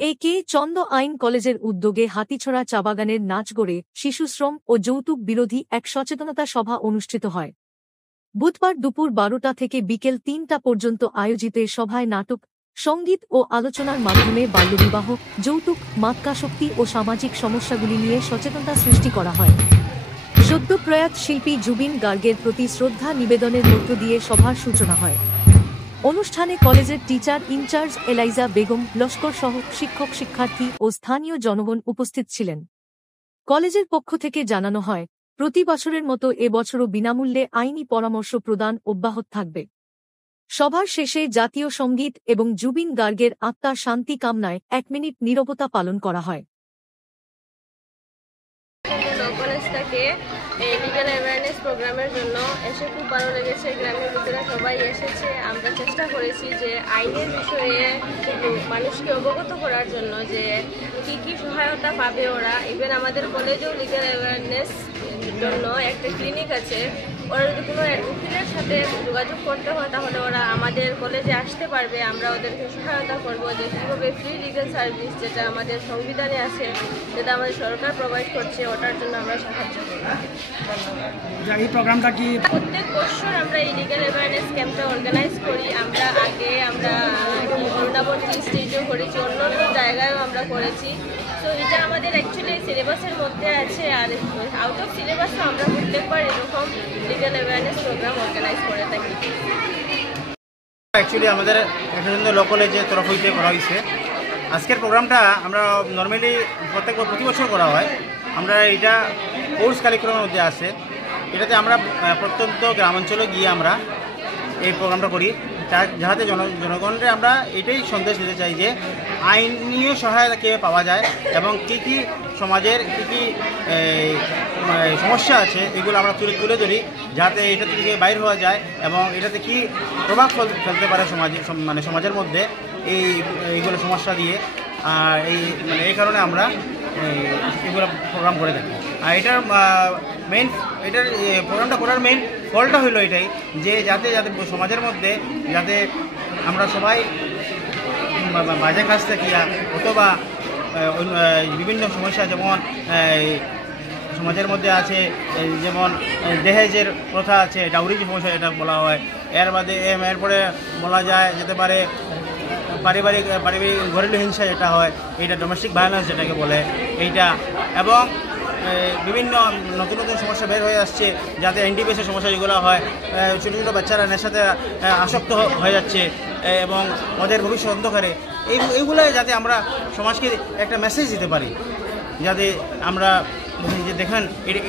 এ কে চন্দ আইন কলেজের উদ্যোগে হাতিছড়া চাবাগানের নাচগড়ে শিশুশ্রম ও যৌতুক বিরোধী এক সচেতনতা সভা অনুষ্ঠিত হয়। বুধবার দুপুর 12টা থেকে বিকেল 3টা পর্যন্ত আয়োজিত এ সভায় নাটক, সঙ্গীত ও আলোচনার মাধ্যমে বাল্যবিবাহ, যৌতুক, মাদকাসক্তি ও সামাজিক সমস্যাগুলি নিয়ে সচেতনতা সৃষ্টি করা হয়। সদ্য প্রয়াত শিল্পী জুবিন গার্গের প্রতি শ্রদ্ধা নিবেদনের মধ্য দিয়ে সভার সূচনা হয়। অনুষ্ঠানে কলেজের টিচার ইনচার্জ এলাইজা বেগম লস্কর সহ শিক্ষক, শিক্ষার্থী ও স্থানীয় জনগণ উপস্থিত ছিলেন। কলেজের পক্ষ থেকে জানানো হয়, প্রতি বছরের মতো এবছরও বিনামূল্যে আইনি পরামর্শ প্রদান অব্যাহত থাকবে। সভার শেষে জাতীয় সঙ্গীত এবং জুবিন গার্গের আত্মার শান্তি কামনায় 1 মিনিট নীরবতা পালন করা হয়। লিগ্যাল অ্যাওয়ারনেস প্রোগ্রামের জন্য এসে খুব ভালো লেগেছে। গ্রামের লোকেরা সবাই এসেছে। আমরা চেষ্টা করেছি যে আইনের বিষয়ে মানুষকে অবগত করার জন্য যে কি কি সহায়তা পাবে ওরা। ইভেন আমাদের কলেজেও লিগ্যাল অ্যাওয়ারনেস জন্য একটা ক্লিনিক আছে। ওরা যদি কোনো উকিলের সাথে যোগাযোগ করতে হয় তাহলে ওরা আমাদের কলেজে আসতে পারবে। আমরা ওদেরকে সহায়তা করব যে কীভাবে ফ্রি লিগ্যাল সার্ভিস, যেটা আমাদের সংবিধানে আছে, যেটা আমাদের সরকার প্রোভাইড করছে, ওটার জন্য আমরা সাহায্য করব। এই প্রোগ্রামটা কি প্রত্যেক বছর আমরা এই লিগ্যাল অ্যাওয়ারনেস ক্যাম্পটা অর্গানাইজ করি। আমরা বৃন্দাবতী স্টেজেও করেছি, অন্যান্য জায়গায়ও আমরা করেছি। তো এটা আমাদের অ্যাকচুয়ালি সিলেবাসের মধ্যে আছে, আর আউট অফ সিলেবাসও আমরা প্রত্যেকবার এরকম লিগ্যাল অ্যাওয়ারনেস প্রোগ্রাম অর্গানাইজ করে থাকি। অ্যাকচুয়ালি আমাদের ল কলেজের তরফ হইতে করা হয়েছে। আজকের প্রোগ্রামটা আমরা নর্মালি প্রতি বছর করা হয়। আমরা এটা কোর্স কারিকুলামের মধ্যে আছে। এটাতে আমরা প্রত্যন্ত গ্রামাঞ্চলে গিয়ে আমরা এই প্রোগ্রামটা করি, যাহাতে জনগণকে আমরা এটাই সন্দেশ দিতে চাই যে আইনীয় সহায়তা কীভাবে পাওয়া যায় এবং কী কী সমাজের কী কী সমস্যা আছে এগুলো আমরা তুলে ধরি, যাতে এটা থেকে বাইর হওয়া যায় এবং এটাতে কী প্রভাব ফেলতে পারে সমাজের মধ্যে এইগুলো সমস্যা দিয়ে। আর এই কারণে আমরা এগুলো প্রোগ্রাম করে থাকি। আর এটার প্রোগ্রামটা করার মেইন ফলটা হইলো এটাই যে যাতে সমাজের মধ্যে যাতে আমরা সবাই বাজে কাজ থেকে অথবা বিভিন্ন সমস্যা, যেমন সমাজের মধ্যে আছে, যেমন দহেজের প্রথা আছে, ডাউরি সমস্যা এটা বলা হয়। এরপরে বলা যায় যেতে পারে পারিবারিক ঘরেলু হিংসা যেটা হয়, এইটা ডোমেস্টিক ভায়োলেন্স যেটাকে বলে এইটা, এবং বিভিন্ন নতুন নতুন সমস্যা বের হয়ে আসছে, যাতে এনডিপিএসের সমস্যা যেগুলো হয়, ছোটো ছোটো বাচ্চারা নেশাতে আসক্ত হয়ে যাচ্ছে এবং ওদের ভবিষ্যৎ অন্ধকারে, এইগুলো যাতে আমরা সমাজকে একটা মেসেজ দিতে পারি, যাতে আমরা যে দেখেন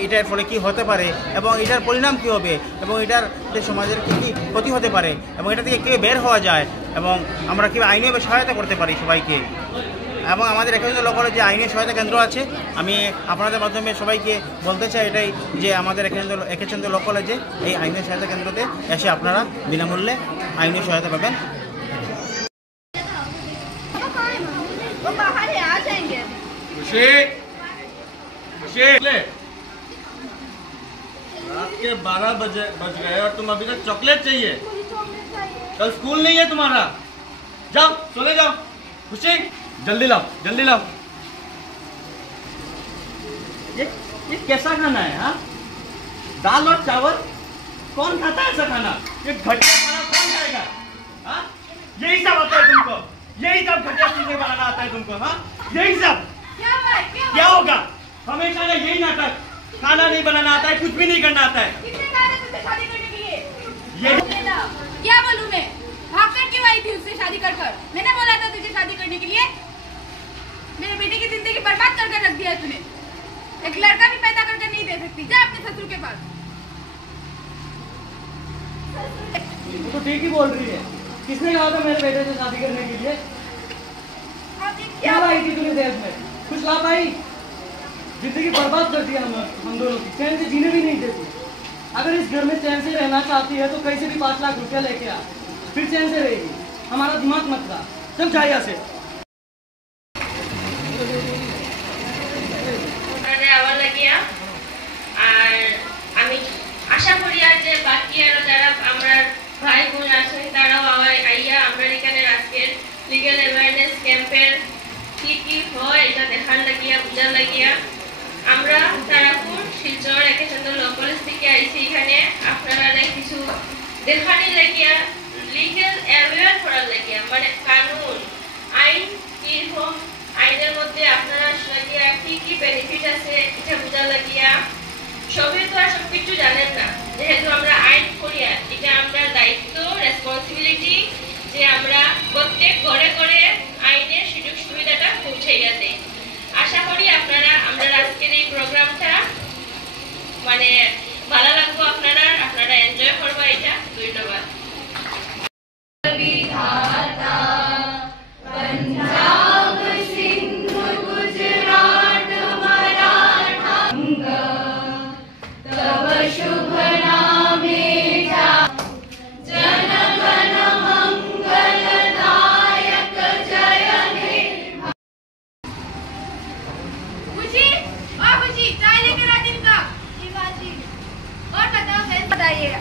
এটার ফলে কি হতে পারে এবং এটার পরিণাম কী হবে এবং এটার সমাজের কী কী ক্ষতি হতে পারে এবং এটা থেকে কীভাবে বের হওয়া যায় এবং আমরা কীভাবে আইনিভাবে সহায়তা করতে পারি সবাইকে। এবং আমাদের এখানে ল কলেজে আইনি সহায়তা কেন্দ্র আছে। আমি আপনাদের মাধ্যমে সবাইকে বলতে চাই এটাই যে আমাদের একেচন্দ্র ল কলেজে এই আইনি সহায়তা কেন্দ্রতে এসে আপনারা বিনামূল্যে আইনি সহায়তা পাবেন। रात के 12 बज गए और तुम अभी तक चॉकलेट चाहिए? कल स्कूल नहीं है तुम्हारा, जाओ चले जाओ। खुशी जल्दी लाओ। ये कैसा खाना है? हाँ, दाल और चावल कौन खाता है ऐसा खाना? ये घटिया खाना कौन खाएगा? हाँ, यही सब आता है तुमको, यही सब घटिया चीजें बनाना आता है तुमको। हाँ, यही सब क्या होगा? हमेशा का यही नाटक, खाना नहीं बनाना आता है, कुछ भी नहीं करना आता है। शादी करने के लिए क्या बोलूं मैं? भागकर क्यों आई थी उससे शादी कर? मैंने बोला था तुझे शादी करने के लिए। मेरे बेटे की जिंदगी बर्बाद कर रख दिया तूने। एक लड़का भी पैदा करके नहीं दे सकती। जा अपने ससुर के पास। तो ठीक ही बोल रही है। किसने कहा था मेरे बेटे से शादी करने के लिए? क्या लाई थी तूने देश में? कुछ ला पाई? जिंदगी बर्बाद कर दिया हम दोनों की। चैन से जीने भी नहीं देती। अगर इस घर में चैन से रहना चाहती है तो कहीं से भी 5 लाख रुपया लेके आ, फिर चैन से रहेगी। हमारा दिमाग मत खा। चल जा यहाँ से। আশা করি আর যে বাকি আরো যারা আমরা ভাই বোন আছেন তারাও আইয়া আমরা এখানে আজকের লিগ্যাল অ্যাওয়ারনেস ক্যাম্পের দেখার লাগিয়া বুঝার লাগিয়া আমরা তারাপুর শিলচর একেচন্দ্র ল কলেজ থেকে আইছি এখানে আপনারা কিছু দেখানি লাগিয়া লিগ্যাল অ্যাওয়্যার করার লাগিয়া মানে কানুন আইন কিরকম আইনের মধ্যে আপনারা লাগিয়া কি কি বেনিফিট আছে এটা বুঝার লাগিয়া সবাই তো আর সবকিছু জানেন না যেহেতু আমরা আইন করিয়া এটা আমরা দায়িত্ব রেসপন্সিবিলিটি যে আমরা প্রত্যেক ঘরে ঘরে আইনের সুযোগ সুবিধাটা পৌঁছাইয়া দেই আশা করি আপনারা আমরা আজকের এই প্রোগ্রামটা মানে ভালো লাগবে আপনারা এনজয় করবা এটা ধন্যবাদ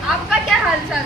आपका क्या हाल चाल